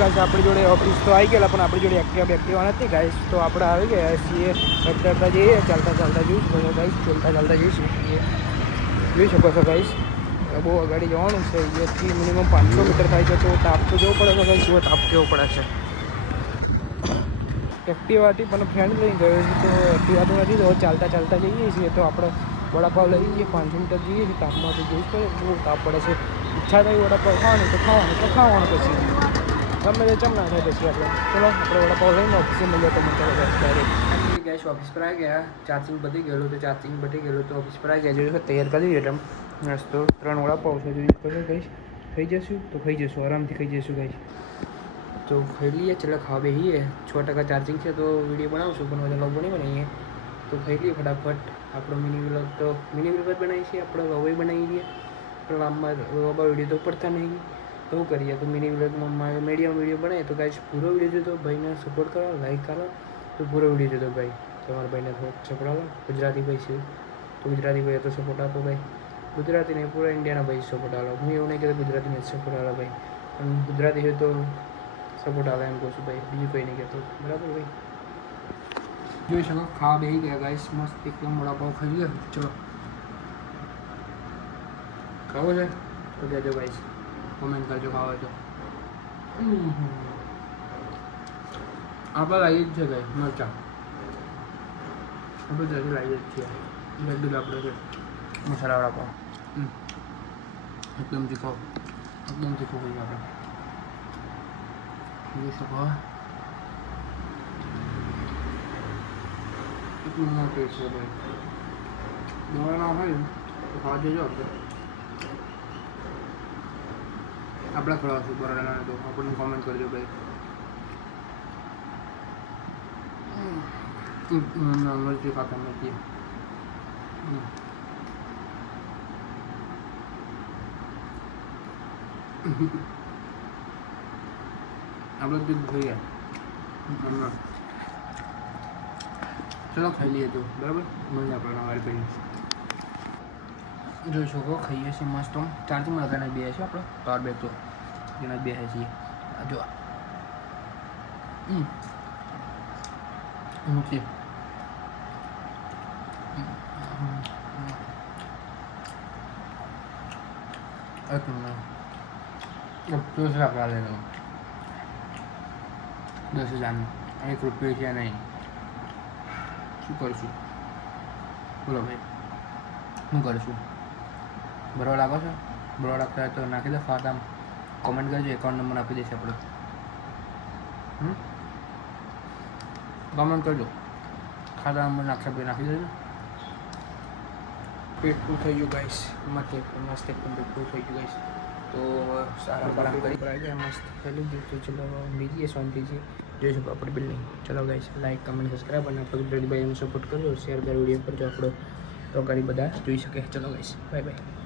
Guys આપણી જોડે office તો આવી ગયેલા પણ આપણી જોડે એક્ટિવા નથી ગાઈસ. તો આપણે આવી ગયા છીએ, રખડતા જઈએ, ચાલતા જોઈ શકો છો ગાઈસ, ચાલતા જઈશું. જોઈ શકો છો ગાઈસ, બહુ આગળ જવાનું છે. અહીંયાથી મિનિમમ 500 મીટર થાય છે. તો તાપ તો જોવો પડે છે ગાઈસ, એવો તાપ કેવો પડે છે. એક્ટિવાથી પણ ફ્રેન્ડ લઈ ગયો છે, તો એક્ટિવા તો નથી, તો ચાલતા જઈએ છીએ. તો આપણે વડાપાવ લઈ જઈએ, 500 મીટર જઈએ છીએ. તાપમાં તો જોઈ પડે, બહુ તાપ પડે છે. ઈચ્છા થઈ વડાપાવ ખાવાનું તો ખાવાનું પછી ગમે તે ચમ ના થાય પછી આપણે. ચલો આપણે વડાપાવ લઈને ઓફિસે મળીએ. તો ચાલો ડાયરેક્ટ ગેસ ઓફિસ પર આવી ગયા. ચાર્જિંગ પતી ગયેલું તો ઓફિસ પર આવી ગયા. જોયું તૈયાર કરી દીધું નાસ્તો. 3 વડાપાવ છે, જોઈ શકો છો ગાઈસ. ખાઈ જશું આરામથી ખાઈ જશું ગાઈસ. તો ખાઈ લઈએ. ચલો ખાવા બેસીએ. 6% ચાર્જિંગ છે, તો વિડીયો બનાવશું પણ બધા લોકો નહીં બનાવીએ. તો ખાઈ લઈએ ફટાફટ. આપણો મિની વ્લોગ બનાવીએ છીએ, આપણે હવે બનાવી દઈએ. પણ લાંબા વિડીયો તો પડતા નહીં, તો શું કરીએ. તો મિની વ્લોગમાં મીડિયમ વિડીયો બનાવીએ. તો ગાઈસ પૂરો વિડીયો જોતો, ભાઈને સપોર્ટ કરો, લાઈક કરો. તો પૂરો વિડીયો જોતો ભાઈ, તમારા ભાઈને થોડોક સપોર્ટ આપો. ગુજરાતી ભાઈ છે તો ગુજરાતી ભાઈ તો સપોર્ટ આપો ભાઈ. ગુજરાતી નહીં, પૂરા ઇન્ડિયાના ભાઈ સપોર્ટ આપો. હું એવું નહીં કહેતો ગુજરાતીને સપોર્ટ આપો ભાઈ, પણ ગુજરાતી હોય તો સપોર્ટ આવે એમ કહું છું ભાઈ, બીજું કંઈ નહીં કહેતો. બરાબર ભાઈ. જોઈ શકો ખાવા બેસી ગયા ગાઈસ, મસ્ત એકદમ વડાપાવ ખાઈ ગયા. ચલો ખાવો છે તો કહેજો ગાઈસ, કોમેન્ટ કરજો ખાવો તો. આપણે લાગી જ છે ભાઈ મરચાં, આપણે ત્યાંથી લાગી જ છીએ. લડ્ડુ આપણે છે મસાલા વડાપાવ, એકદમ તીખો થઈ ગયો આપણે. જોઈ શકો એટલું મોટું છે ભાઈ. દવા ના હોય તો ખાવા જજો. આપણે ખવડાવશું બરાબર, તો આપણને કોમેન્ટ કરજો ભાઈ. મરચી ખાતા નથી. આપણે દૂધ થઈ ગયા હમણાં. ચલો ખાઈ લઈએ તો બરાબર, મજા આપણે વારી કરી. જોઈ શકો ખાઈએ છીએ મસ્ત. ચાર્જિંગમાં લગાવીને બે છે આપણે પાવર બેગ, તો એના બે છીએ. જો મૂકીએ. લેવાનું 10,000 1 રૂપિયો છે નહીં. શું કરીશું બોલો ભાઈ, શું કરીશું? બરોબર લાગો છો? બરોબર લાગતા હોય તો નાખી દો ફાટામ. કોમેન્ટ કરજો, એકાઉન્ટ નંબર આપી દઈશું આપણે. કોમેન્ટ કરજો, ખાતા નંબર નાખી દેજો. પેટ ફૂલ થઈ ગયું ગાઈસ, મસ્ત એકદમ પેટ ફૂલ થઈ ગયું ગાઈસ. તો સારા બરામ કરી મસ્ત ખાઈ લીધું. તો ચલો બીજી શાંતિથી જોઈ શકો આપણી બિલ્ડિંગ. ચલો ગાઈસ, લાઈક કમેન્ટ સબસ્ક્રાઈબ અને આપણે ભાઈને સપોર્ટ કરજો, શેર કરો, વિડીયો કરજો આપણો, તો ઘણી બધા જોઈ શકે. ચલો ગાઈસ, બાય બાય.